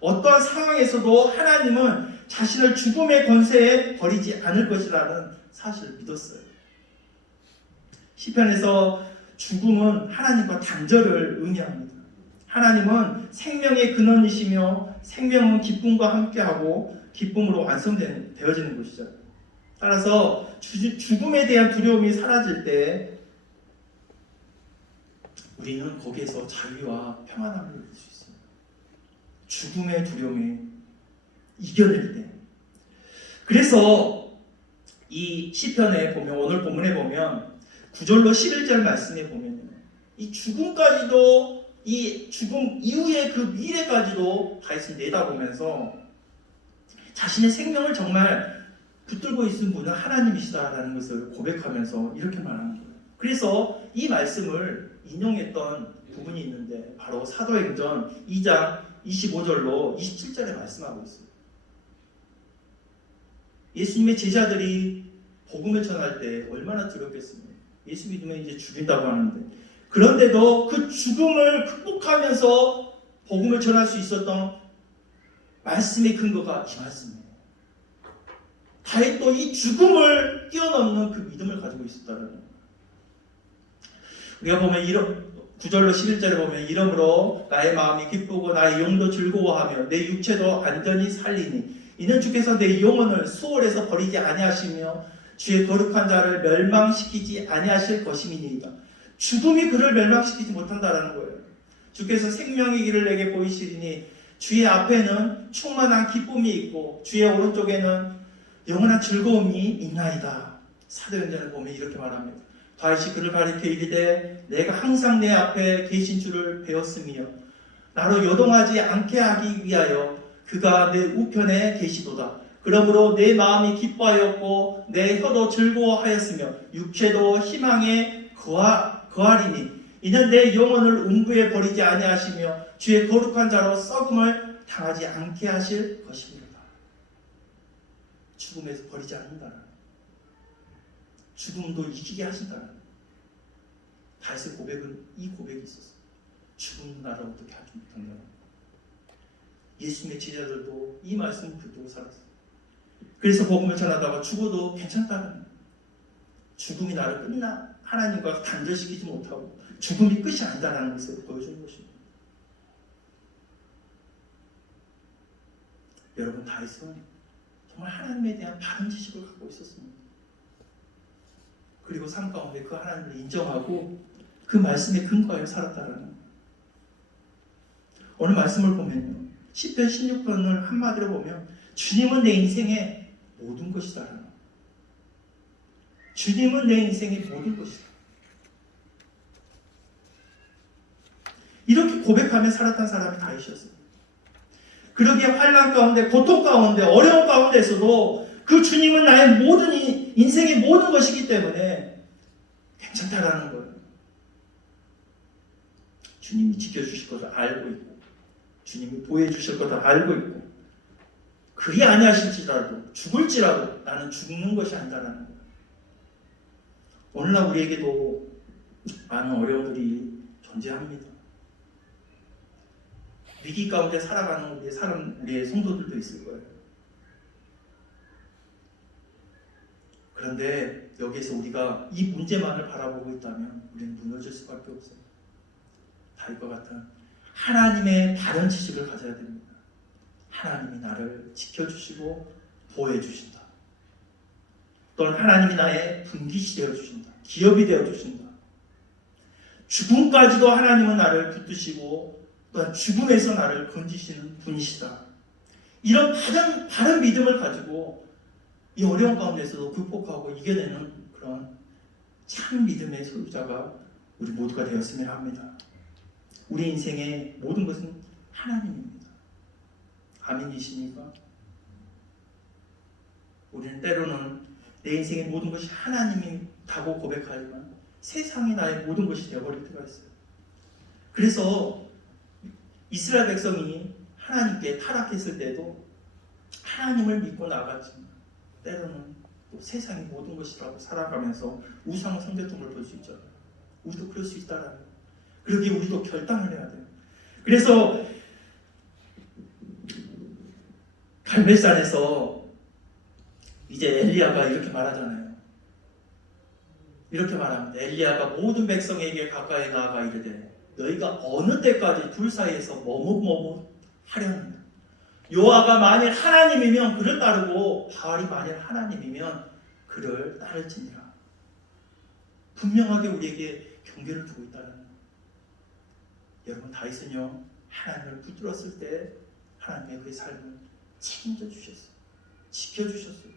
어떠한 상황에서도 하나님은 자신을 죽음의 권세에 버리지 않을 것이라는 사실을 믿었어요. 시편에서 죽음은 하나님과 단절을 의미합니다. 하나님은 생명의 근원이시며 생명은 기쁨과 함께하고 기쁨으로 완성되어지는 것이죠. 따라서 죽음에 대한 두려움이 사라질 때 우리는 거기에서 자유와 평안함을 누릴 수 있습니다. 죽음의 두려움이 이겨낼 때. 그래서 이 시편에 보면, 오늘 본문에 보면 9절로 11절 말씀에 보면 이 죽음까지도, 이 죽음 이후의 그 미래까지도 다윗은 내다보면서 자신의 생명을 정말 붙들고 있는 분은 하나님이시다라는 것을 고백하면서 이렇게 말하는 거예요. 그래서 이 말씀을 인용했던 부분이 있는데 바로 사도행전 2장 25절로 27절에 말씀하고 있어요. 예수님의 제자들이 복음을 전할 때 얼마나 두렵겠습니까? 예수 믿으면 이제 죽인다고 하는데, 그런데도 그 죽음을 극복하면서 복음을 전할 수 있었던 말씀의 근거가 이 말씀이에요. 다윗도 이 죽음을 뛰어넘는 그 믿음을 가지고 있었다는 거예요. 우리가 보면 9절로 11절에 보면 이러므로 나의 마음이 기쁘고 나의 영도 즐거워하며 내 육체도 안전히 살리니 이는 주께서 내 영혼을 수월에서 버리지 아니하시며 주의 거룩한 자를 멸망시키지 아니하실 것임이니이다. 죽음이 그를 멸망시키지 못한다라는 거예요. 주께서 생명의 길을 내게 보이시리니 주의 앞에는 충만한 기쁨이 있고 주의 오른쪽에는 영원한 즐거움이 있나이다. 사도행전을 보면 이렇게 말합니다. 다윗이 그를 가리켜 이르되 내가 항상 내 앞에 계신 줄을 배웠으며 나로 요동하지 않게 하기 위하여 그가 내 우편에 계시도다. 그러므로 내 마음이 기뻐하였고 내 혀도 즐거워하였으며 육체도 희망에 거하리니 이는 내 영혼을 음부에 버리지 아니하시며 주의 거룩한 자로 썩음을 당하지 않게 하실 것입니다. 죽음에서 버리지 않는다는, 죽음도 이기게 하신다는 다윗의 고백은 이 고백이 있었어요. 죽음은 나를 어떻게 하지 못한다는. 예수님의 제자들도 이 말씀을 붙들고 살았어요. 그래서 복음을 전하다가 죽어도 괜찮다는, 죽음이 나를 하나님과 단절시키지 못하고 죽음이 끝이 아니다라는 것을 보여주는 것입니다. 여러분, 다윗은 정말 하나님에 대한 바른 지식을 갖고 있었습니다. 그리고 삶 가운데 그 하나님을 인정하고 그 말씀에 근거하여 살았다는 거예요. 오늘 말씀을 보면요, 10편 16편을 한마디로 보면 주님은 내 인생의 모든 것이다. 주님은 내 인생의 모든 것이다. 이렇게 고백하며 살았던 사람이 다윗이었습니다. 그러기에 환난 가운데, 고통 가운데, 어려움 가운데서도 그 주님은 나의 모든 인생의 모든 것이기 때문에 괜찮다라는 거예요. 주님이 지켜주실 것을 알고 있고 주님이 보호해주실 것을 알고 있고 그리 아니하실지라도 죽을지라도 나는 죽는 것이 아니다라는 거예요. 오늘날 우리에게도 많은 어려움들이 존재합니다. 위기 가운데 살아가는 우리의 성도들도 있을 거예요. 그런데 여기에서 우리가 이 문제만을 바라보고 있다면 우리는 무너질 수밖에 없어요. 다윗과 같은 하나님의 바른 지식을 가져야 됩니다. 하나님이 나를 지켜주시고 보호해주신다. 또는 하나님이 나의 분깃이 되어주신다. 기업이 되어주신다. 죽음까지도 하나님은 나를 붙드시고 또한 죽음에서 나를 건지시는 분이시다. 이런 바른 믿음을 가지고 이 어려운 가운데서도 극복하고 이겨내는 그런 참 믿음의 소유자가 우리 모두가 되었으면 합니다. 우리 인생의 모든 것은 하나님입니다. 아멘이십니까? 우리는 때로는 내 인생의 모든 것이 하나님이라고 고백하지만 세상이 나의 모든 것이 되어버릴 때가 있어요. 그래서 이스라엘 백성이 하나님께 타락했을 때도 하나님을 믿고 나갔지만 때로는 또 세상이 모든 것이라고 살아가면서 우상을 섬겼던 걸 볼 수 있잖아요. 우리도 그럴 수 있다라는 거예요. 그러기에 우리도 결단을 해야 돼요. 그래서 갈멜산에서 이제 엘리야가 이렇게 말하잖아요. 이렇게 말합니다. 엘리야가 모든 백성에게 가까이 나아가 이르되 너희가 어느 때까지 둘 사이에서 머뭇머뭇하려느냐. 여호와가 만일 하나님이면 그를 따르고 바알이 만일 하나님이면 그를 따를지니라. 분명하게 우리에게 경계를 두고 있다는 거예요. 여러분 다윗은요 하나님을 붙들었을 때 하나님의 그의 삶을 책임져 주셨어요. 지켜주셨어요.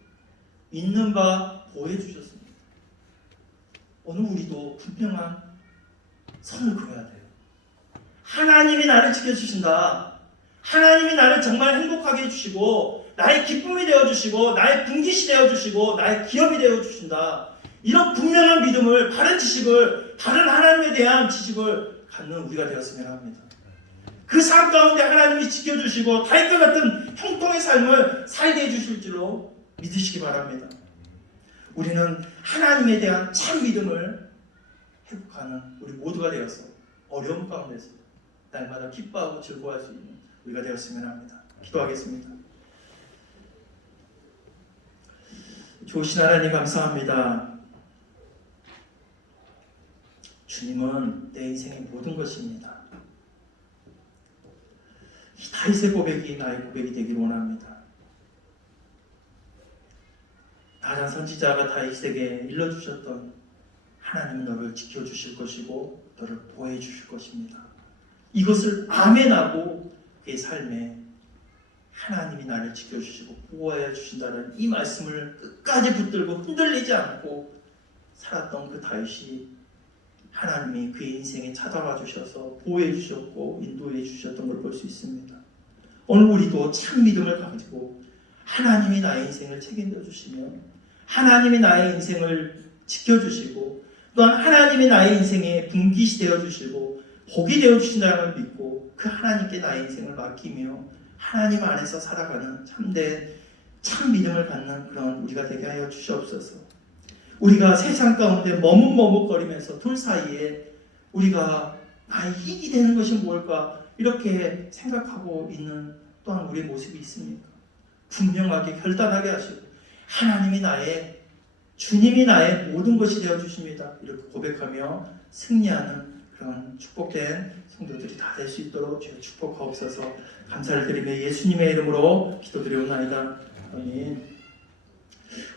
있는 바 보호해 주셨습니다. 오늘 우리도 분명한 선을 그어야 돼요. 하나님이 나를 지켜주신다. 하나님이 나를 정말 행복하게 해주시고 나의 기쁨이 되어주시고 나의 분깃이 되어주시고 나의 기업이 되어주신다. 이런 분명한 믿음을, 바른 지식을, 바른 하나님에 대한 지식을 갖는 우리가 되었으면 합니다. 그 삶 가운데 하나님이 지켜주시고 다윗과 같은 형통의 삶을 살게 해주실 줄로 믿으시기 바랍니다. 우리는 하나님에 대한 참 믿음을 회복하는 우리 모두가 되어서 어려움 가운데서 날마다 기뻐하고 즐거워할 수 있는 우리가 되었으면 합니다. 기도하겠습니다. 좋으신 하나님 감사합니다. 주님은 내 인생의 모든 것입니다. 이 다윗의 고백이 나의 고백이 되기를 원합니다. 나단 선지자가 다윗에게 일러주셨던 하나님은 너를 지켜주실 것이고 너를 보호해 주실 것입니다. 이것을 아멘하고 그의 삶에 하나님이 나를 지켜주시고 보호해 주신다는 이 말씀을 끝까지 붙들고 흔들리지 않고 살았던 그 다윗이 하나님이 그의 인생에 찾아와 주셔서 보호해 주셨고 인도해 주셨던 걸 볼 수 있습니다. 오늘 우리도 참 믿음을 가지고 하나님이 나의 인생을 책임져 주시며 하나님이 나의 인생을 지켜주시고 또한 하나님이 나의 인생에 분깃이 되어주시고 복이 되어주신다는 걸 믿고 그 하나님께 나의 인생을 맡기며 하나님 안에서 살아가는 참된 참 믿음을 갖는 그런 우리가 되게 하여 주시옵소서. 우리가 세상 가운데 머뭇머뭇거리면서 둘 사이에 우리가 나의 이익이 되는 것이 뭘까 이렇게 생각하고 있는 또한 우리의 모습이 있습니까? 분명하게 결단하게 하시고 하나님이 나의 주님이 나의 모든 것이 되어주십니다. 이렇게 고백하며 승리하는 그런 축복된 성도들이 다 될 수 있도록 주여 축복하옵소서. 감사를 드리며 예수님의 이름으로 기도드리옵나이다. 아멘.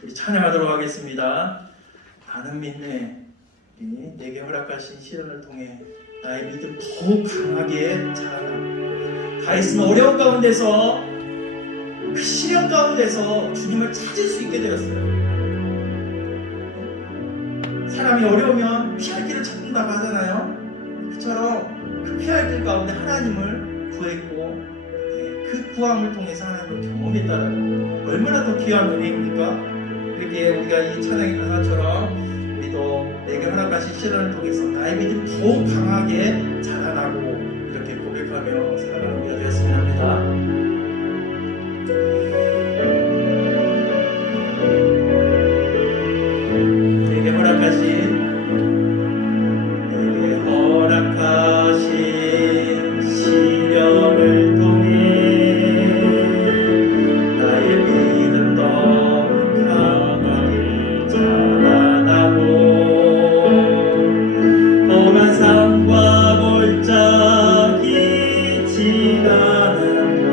우리 찬양하도록 하겠습니다. 나는 믿네. 내게 허락하신 시련을 통해 나의 믿음 더욱 강하게 자라나. 다윗은 어려운 가운데서 그 시련 가운데서 주님을 찾을 수 있게 되었어요. 사람이 어려우면 피할 길을 찾는다고 하잖아요. 그처럼 그 피할 길 가운데 하나님을 구했고 그 구함을 통해서 하나님을 경험했다는 얼마나 더 귀한 은혜입니까? 그렇게 우리가 이 찬양의 가사처럼 우리도 내게 허락하신 시련을 통해서 나의 믿음 더욱 강하게 자라나고 이렇게 고백하며 살아가는 우리가 되었으면 합니다. 내게 허락하신 시련을 통해 나의 믿음 더욱 강하게 자라나고 험한 산과 골짜기 지나는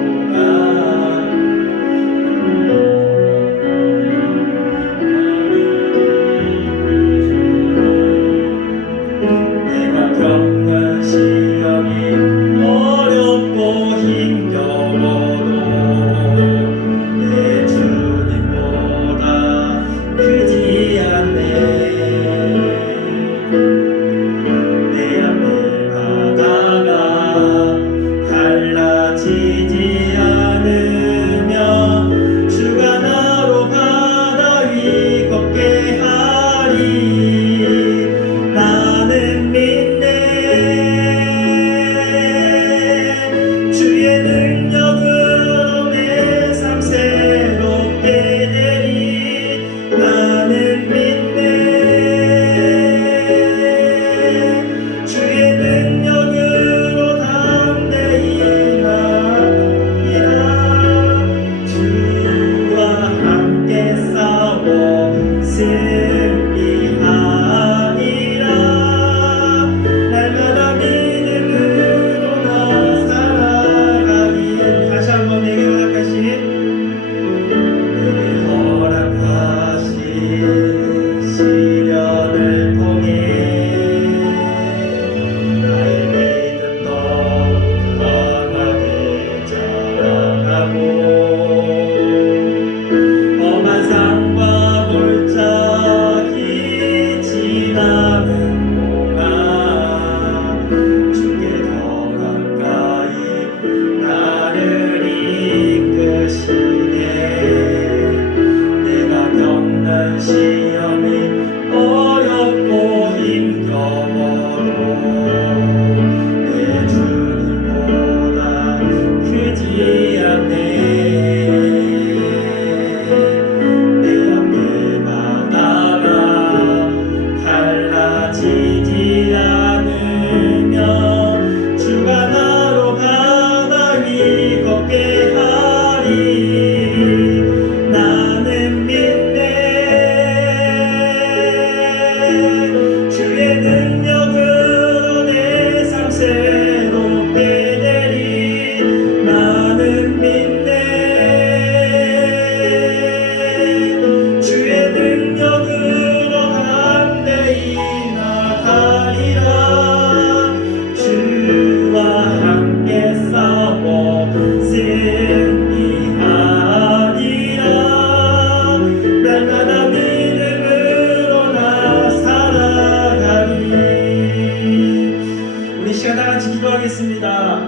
기도하겠습니다.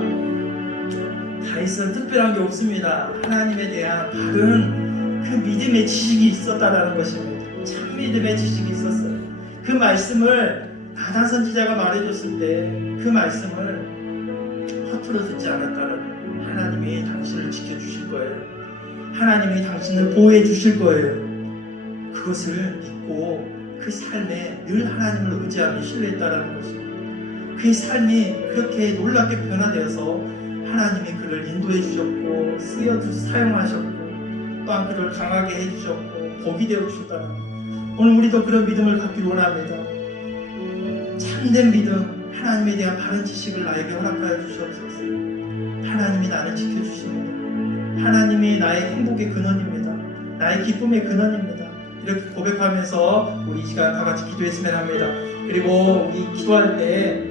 다윗은 특별한 게 없습니다. 하나님에 대한 바른 그 믿음의 지식이 있었다라는 것입니다. 참 믿음의 지식이 있었어요. 그 말씀을 나단 선지자가 말해줬을 때 그 말씀을 허투루 듣지 않았다는, 하나님이 당신을 지켜주실 거예요. 하나님이 당신을 보호해 주실 거예요. 그것을 믿고 그 삶에 늘 하나님을 의지하며 신뢰했다라는 것입니다. 그의 삶이 그렇게 놀랍게 변화되어서 하나님이 그를 인도해 주셨고 사용하셨고 또한 그를 강하게 해주셨고 복이 되어 주셨다는 것. 오늘 우리도 그런 믿음을 갖기를 원합니다. 참된 믿음, 하나님에 대한 바른 지식을 나에게 허락하여 주시옵소서. 하나님이 나를 지켜주십니다. 하나님이 나의 행복의 근원입니다. 나의 기쁨의 근원입니다. 이렇게 고백하면서 우리 이 시간 다 같이 기도했으면 합니다. 그리고 우리 기도할 때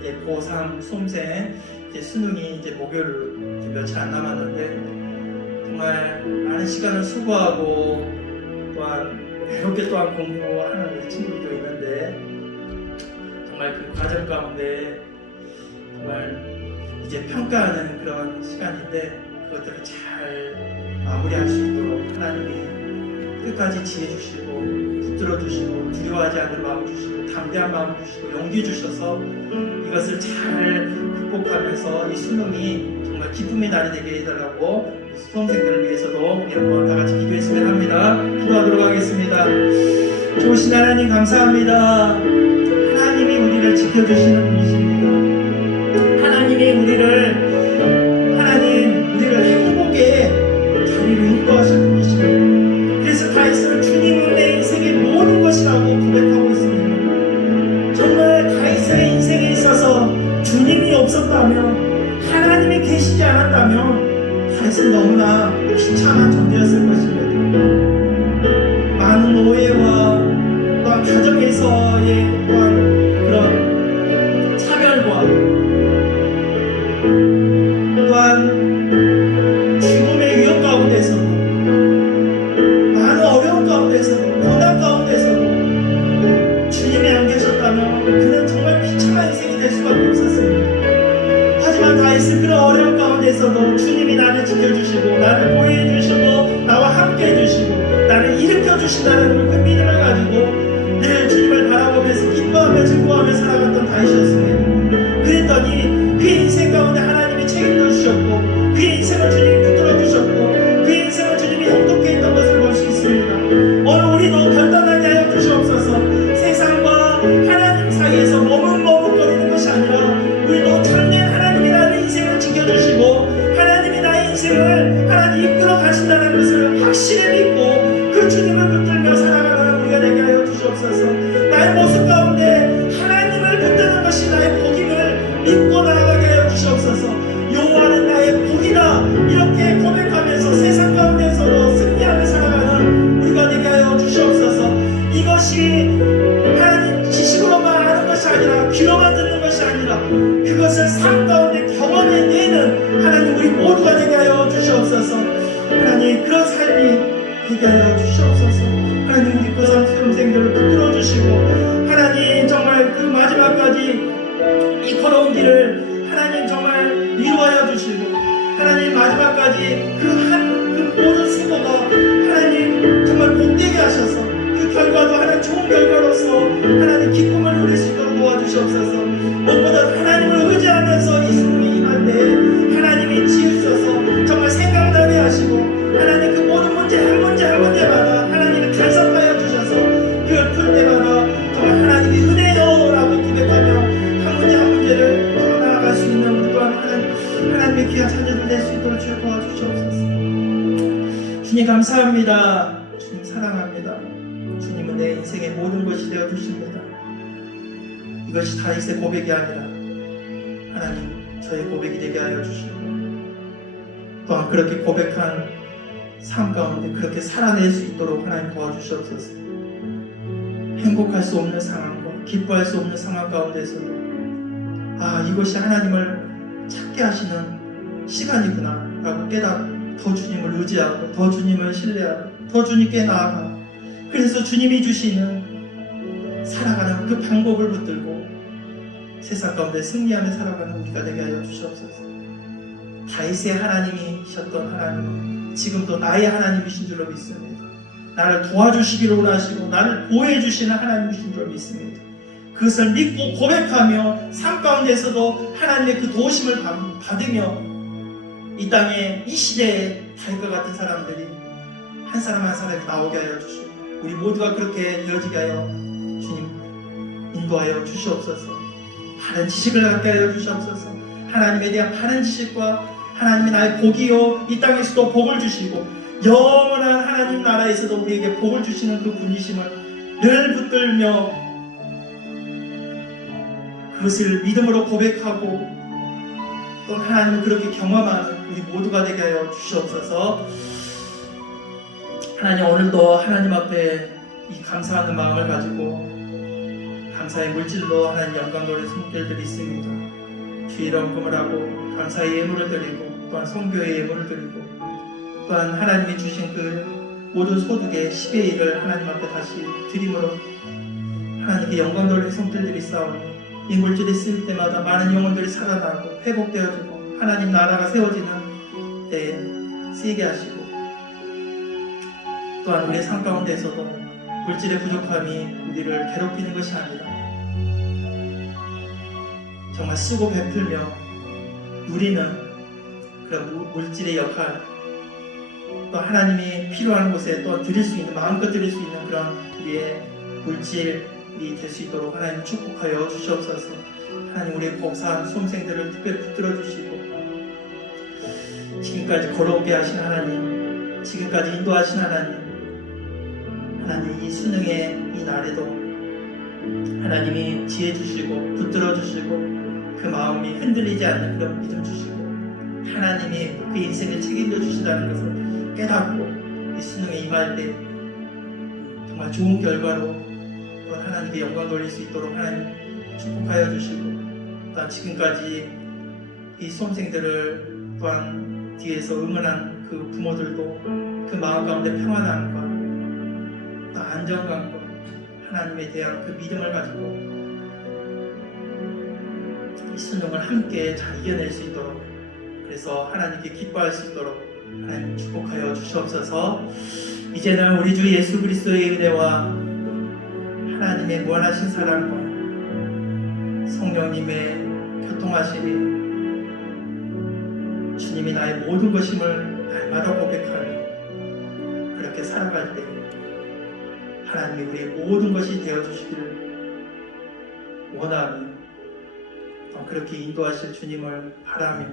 이제 고3 수험생 이제 수능이 이제 목요일 이제 며칠 안 남았는데 정말 많은 시간을 수고하고 또한 외롭게 또한 공부하는 우리 친구들도 있는데 정말 그 과정 가운데 정말 이제 평가하는 그런 시간인데 그것들을 잘 마무리할 수 있도록 하나님이 끝까지 지혜 주시고 붙들어 주시고 두려워하지 않는 마음 주시고 담대한 마음 주시고 용기 주셔서 이것을 잘 극복하면서 이 수능이 정말 기쁨의 날이 되게 해달라고 수험생들을 위해서도 우리 한번 다 같이 기도했으면 합니다. 기도하도록 하겠습니다. 좋으신 하나님 감사합니다. 하나님이 우리를 지켜주시는 분이십니다. 하나님이 우리를 행복의 자리로 인도하실 분이십니다. 그래서 다윗은 주님은 내 인생의 모든 것이라고 고백하고 있습니다. 정말 다윗의 인생에 있어서 주님이 없었다면, 하나님이 계시지 않았다면 다윗은 너무나 비참한 존재였을 것입니다. 많은 오해와 또한 가정에서의 또한 그런 차별과 또한 죽음의 위협 가운데서도 많은 어려움 가운데서도 고난 가운데서도 주님이 안 계셨다면 그는 정말 비참한 인생이 될 수밖에 없었습니다. 하지만 다윗은 그런 어려움 가운데서도 주님이 나를 지켜주시고 나를 보호해 주시고 나와 함께 해주시고 나를 일으켜 주신다는 그 믿음을 가지고 늘 주님을 바라보면서 기뻐하며 즐거워하며 살아갔던 다윗이었습니다. 그랬더니 그의 인생 가운데 하나님이 책임져 주셨고 그의 인생을 주님이 붙들어 주셨고 그의 인생을 주님이 행복해 했던 것을 볼 수 있습니다. 오늘 우리도 결단하게 하여 주시옵소서. 세상과 하나님 사이에서 머뭇머뭇거리는 것이 아니라 우리도 참된 하나님이 나의 인생을 지켜주시고 하나님이 나의 인생을 하나님 이끌어 가신다는 것을 확실히 믿고 그 주님을 붙들며 살아가는 우리가 되게 하여 주시옵소서. 나의 모습 가운데 하나님을 붙드는 것이 나의 복임을 믿고 나아가게 하여 주시옵소서. 여호와는 나의 복이다 이렇게 고백하면서 세상 가운데서도 승리하며 살아가는 우리가 되게 하여 주시옵소서. 이것이 하나님 지식으로만 아는 것이 아니라 귀로만 듣는 것이 아니라 그것을 삶 가운데 경험해내는 하나님 우리 모두가 되게 하여 주시옵소서. 하나님 그런 삶이 되게 하여 주시옵소서. 하나님 우리 고3 수험생들을 붙들어 주시고 하나님 정말 그 마지막까지 이 걸어온 길을 하나님 정말 위로하여 주시고 하나님 마지막까지 그 모든 수고가 하나님 정말 복되게 하셔서 그 결과도 하나님 좋은 결과로서 하나님 기쁨을 누릴 수 있도록 도와주시옵소서. 무엇보다 하나님을 의지하면서 이 수능이 임할 때 하나님이 지으셔서 정말 생각나게 하시고 하나님 그 모든 문제 한 문제 한 문제마다 하나님이 간섭하여 주셔서 그걸 풀 때마다 정말 하나님이 은혜요라고 고백하며 한 문제 한 문제를 풀어나갈 수 있는 우리 또한 하나님의 귀한 자녀들 될 수 있도록 주여 도와주시옵소서. 주님 감사합니다. 주님 사랑합니다. 주님은 내 인생의 모든 것이 되어 주십니다. 이것이 다윗의 고백이 아니라 하나님 저의 고백이 되게 하여 주시고 또한 그렇게 고백한 삶 가운데 그렇게 살아낼 수 있도록 하나님 도와주시옵소서. 행복할 수 없는 상황과 기뻐할 수 없는 상황 가운데서도 이것이 하나님을 찾게 하시는 시간이구나 라고 깨닫고 더 주님을 의지하고 더 주님을 신뢰하고 더 주님께 나아가 그래서 주님이 주시는 살아가는 그 방법을 붙들고 세상 가운데 승리하며 살아가는 우리가 되게 하여 주시옵소서. 다윗의 하나님이셨던 하나님은 지금도 나의 하나님이신 줄로 믿습니다. 나를 도와주시기를 원하시고 나를 보호해 주시는 하나님이신 줄로 믿습니다. 그것을 믿고 고백하며 삶 가운데서도 하나님의 그 도우심을 받으며 이 땅에 이 시대에 다윗과 같은 사람들이 한 사람 한 사람이 나오게 하여 주시고 우리 모두가 그렇게 되어지게 하여 주님 인도하여 주시옵소서. 바른 지식을 갖게 하여 주시옵소서. 하나님에 대한 바른 지식과 하나님이 나의 복이요 이 땅에서도 복을 주시고 영원한 하나님 나라에서도 우리에게 복을 주시는 그 분이심을 늘 붙들며 그것을 믿음으로 고백하고 또 하나님을 그렇게 경험하는 우리 모두가 되게 하여 주시옵소서. 하나님 오늘도 하나님 앞에 이 감사하는 마음을 가지고 감사의 물질로 하나님 영광 돌린 손길들이 있습니다. 주의 이름 금을하고 감사의 예물을 드리고 또한 성교의 예물을 드리고 또한 하나님이 주신 그 모든 소득의 10의 1을 하나님 앞에 다시 드림으로 하나님께 영광 돌린 손길들이 싸우니 이 물질이 쓰일 때마다 많은 영혼들이 살아나고 회복되어지고 하나님 나라가 세워지는 때에 쓰이게 하시고 또한 우리의 삶 가운데에서도 물질의 부족함이 우리를 괴롭히는 것이 아니라 정말 쓰고 베풀며 누리는 그런 물질의 역할 또 하나님이 필요한 곳에 또 드릴 수 있는 마음껏 드릴 수 있는 그런 우리의 물질이 될 수 있도록 하나님 축복하여 주시옵소서. 하나님 우리의 복사한 수험생들을 특별히 붙들어 주시고 지금까지 걸어오게 하신 하나님 지금까지 인도하신 하나님 이 수능의 이 날에도 하나님이 지혜 주시고 붙들어 주시고 그 마음이 흔들리지 않는 그런 믿음 주시고 하나님이 그 인생을 책임져 주시다는 것을 깨닫고 이 수능에 임할 때 정말 좋은 결과로 또 하나님께 영광 돌릴 수 있도록 하나님 축복하여 주시고 또한 지금까지 이 수험생들을 또한 뒤에서 응원한 그 부모들도 그 마음 가운데 평안함과 또 안정감과 하나님에 대한 그 믿음을 가지고 이 수능을 함께 잘 이겨낼 수 있도록 그래서 하나님께 기뻐할 수 있도록 하나님 축복하여 주시옵소서. 이제는 우리 주 예수 그리스도의 은혜와 하나님의 무한하신 사랑과 성령님의 교통하심이 주님이 나의 모든 것임을 날마다 고백하며 그렇게 살아갈 때 하나님이 우리의 모든 것이 되어주시기를 원하며 그렇게 인도하실 주님을 바라며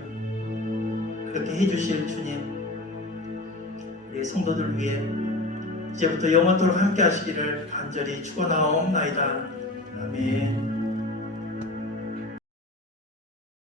그렇게 해주실 주님 우리 성도들 위해 이제부터 영원토록 함께 하시기를 간절히 축원하옵나이다. 아멘.